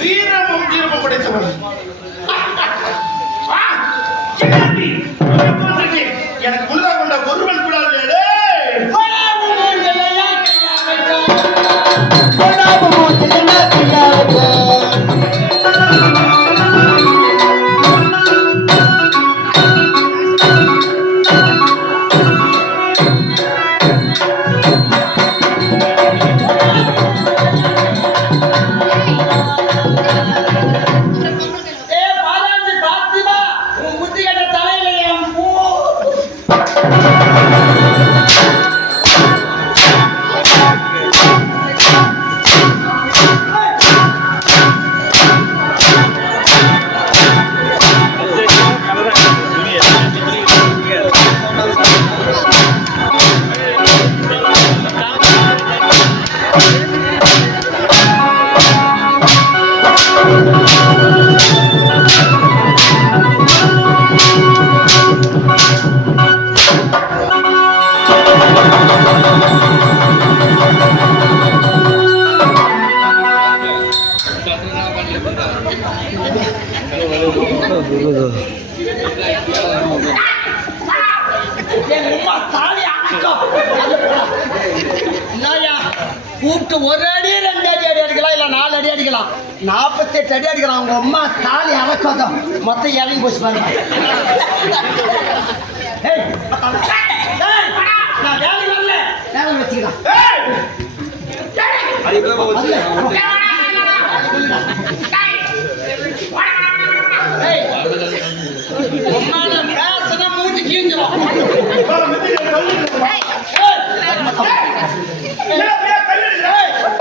வீரமும் தீரமும் படைத்தவன். எனக்கு முன்னதாக கொண்ட ஒருவன் கூட இல்லையே. என் என்னய்யா, கூப்பிட்டு ஒரு அடி ரெண்டு அடி அடி அடிக்கலாம் இல்ல நாலு அடி அடிக்கலாம். நாற்பத்தெட்டு அடி அடிக்கலாம். உங்க அம்மா தாலி அடக்கம் மொத்தம் இறங்கி போச்சு பாருங்க. ஏய், ஏய், நான் வேலைக்கு வரல வேலை வச்சுக்கலாம் ஏய், உம்மால பேசுனா மூஞ்சி கீஞ்சிரும் வா, மிதிக்க கல்லு இருக்குமா? ஏய், ஏன் அப்படியே கல்லு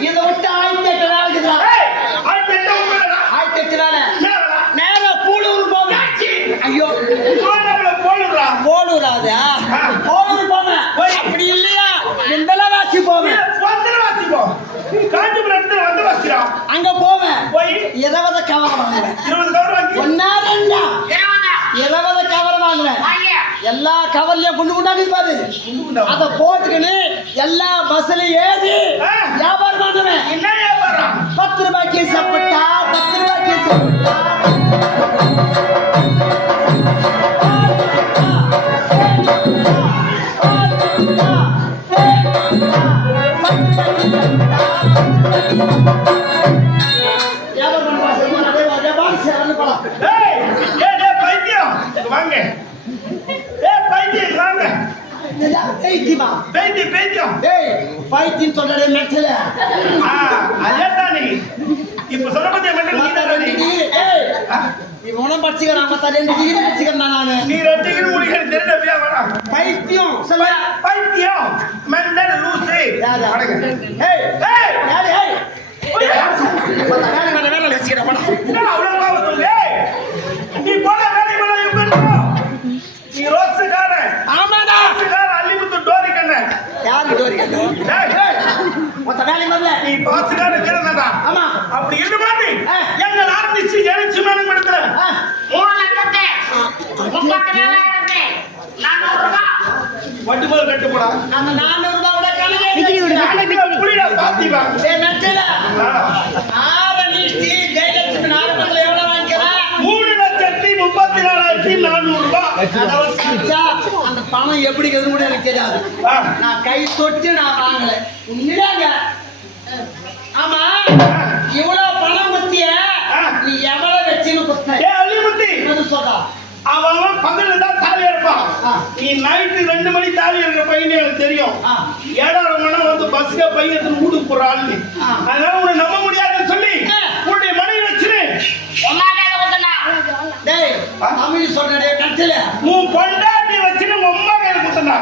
இதை விட்டு ஆயிரத்தி எட்டு நாள் எட்டு நாள். நேரா பூலூர் போங்க. ஐயோ. போலூர்? அதா போலூர் போங்க. அப்படி இல்லையா? வெந்தலவாசி வாசிக்கிறா. அங்க போவேன் போய். இருபது கவர் வாங்குவேன் எல்லா கவர்லயும் குண்டு குண்டாடி பாரு அத போட்டுக்கின்னு எல்லா பஸ்ல ஏறி. வியாபாரம் பண்ணுவேன் என்ன வியாபாரம்? பத்து ரூபாய்க்கு சப்பட்டா பத்து ரூபாய்க்கு சப்பட்டா பைத்தியம். இங்க வாங்க. பைத்தியம், பைத்தியம். ஆ, அதேதான் நீ. இப்ப சொல்ல பத்தியா நீதானா நீ? ஆ, இவனும் படிச்சுக்கிறான் மத்த ரெண்டு டிகிரி படிச்சுக்கிறேன் நானு நீ ரெட்டிக்கு முடிக்கிறது தெரிஞ்ச அப்படியே வரா. பைத்தியம் சொல்ல பைத்தியம், மெண்டல், லூசு. யாரு? அடங்க. ஏய் ஏய், யாரு ஏய் வேலை வேலை வேலை வச்சுக்கிறேன் படம் வரல நீ ஆமா. அப்படி இருந்த மாதிரி? ஆ. எங்க ஆரம்பிச்சு எழுச்சி மேலும் எடுத்துல மூணு லட்சத்து முப்பத்தி நாலாயிரத்து நானூறு ரூபாய் வட்டி போல் கட்டு போடா அந்த நானூறு ரூபாய் கூட புரியல பாத்திவா நெட்டில ஆவணிஷ்டி ஜெயலட்சுமி நாற்பதுல எவ்வளவு வாங்கிக்கிறா? மூணு லட்சத்தி முப்பத்தி நாலாயிரத்தி நானூறு ரூபாய் அந்த பணம் எப்படி எது கூட எனக்கு தெரியாது. நான் கை தொட்டு நான் வாங்கல. உண்மையாங்க ஆமா. இவ்வளவு பணம் குத்திய நீ எவ்வளவு வச்சுன்னு குத்த ஏ அள்ளி குத்தி சொல்லா. அவன் பகல்ல தான் தாலி இருப்பான் நீ நைட்டு ரெண்டு மணி தாலி இருக்கிற பையன் எனக்கு தெரியும். ஏழாறு மணம் வந்து பஸ்ல பையன் வீட்டுக்கு போற ஆளு அதனால உன்னை நம்ப முடியாதுன்னு சொல்லி உன்னுடைய மனைவி வச்சிரு. தமிழ் சொன்னே கட்டில உன் பொண்டாட்டி வச்சுன்னு உன் அம்மா கையில குத்தனா.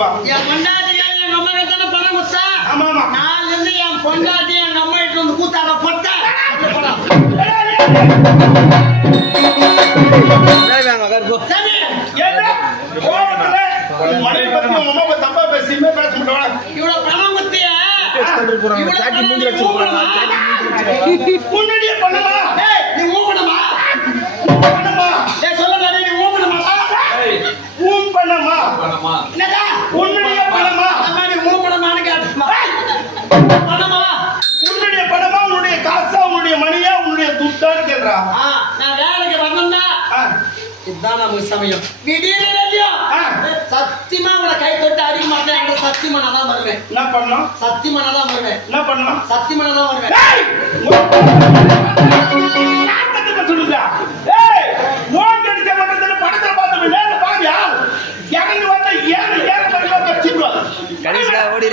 கொடுப்பா என் பொண்டாட்டி என் அம்மா தானே பணம் கொடுத்தா ஆமா ஆமா நான் இருந்து என் பொண்டாட்டி என் அம்மா கிட்ட வந்து கூத்தாட பொட்டா முன்னாடியே பண்ணுமா? நீ மூ பண்ணுமா மூ பண்ணுமா? பணமா? உன்னுடைய பணமா? மூணு பணமானு கேட்டமா பணமா? உன்னுடைய பணமா உன்னுடைய காசா உன்னுடைய மணியா உன்னுடைய துட்டான்னு கேட்கிறா நான் வேலைக்கு வரணும்னா இதுதான் நமக்கு சமயம். திடீர்னு இல்லையோ? சத்தியமா உங்களை கை தொட்டு மாட்டேன். எங்க சத்தியமான தான் வருவேன். என்ன பண்ணோம் சத்தியமான தான் வருவேன். என்ன பண்ணோம் சத்தியமான தான் வருவேன். சொல்லுங்க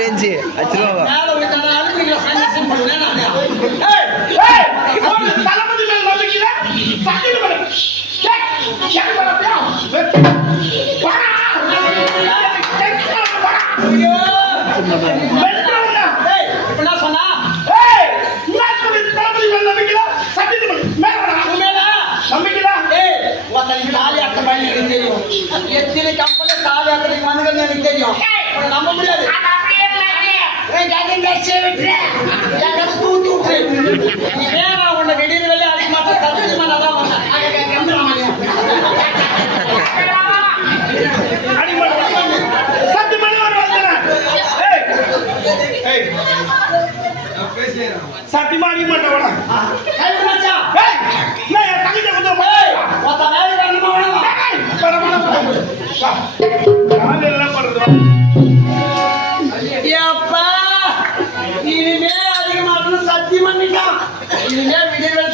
ரேஞ்சு அச்சு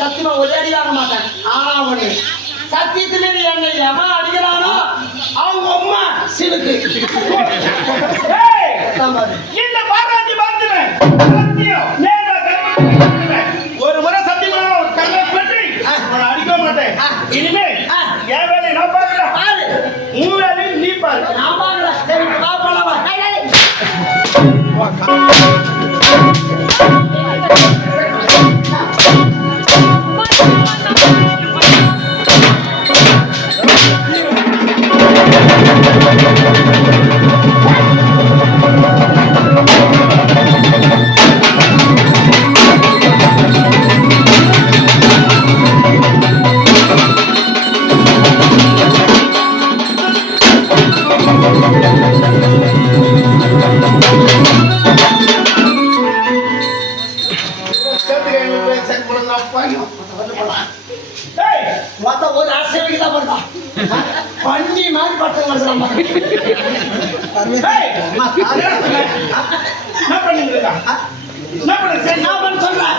சத்தியமா ஒரே அடி வாங்க மாட்டேன். ஆனா அவனு சத்தியத்திலே என்னை எவன் அடிக்கிறானோ அவங்க அம்மா சிலுக்கு. இந்த பாராட்டி ஒரு முறை சத்தியமா கண்ணை பற்றி அடிக்க மாட்டேன். இனிமே Boa, cara. மொத்த ஒரு அரசியலுக்கு தான் வருதா பண்ணி மாதிரி பட்டம் வருது நம்ம என்ன பண்ணுங்க? என்ன பண்ண சரி நான் பண்ண சொல்றேன்.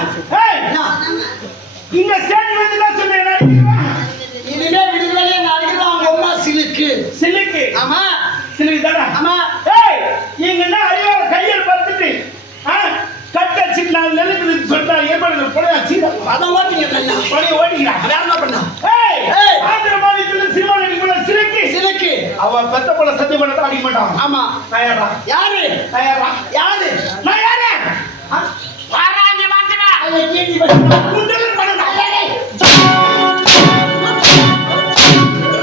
யாரு? நான் யாரு? வராங்க மாத்தினா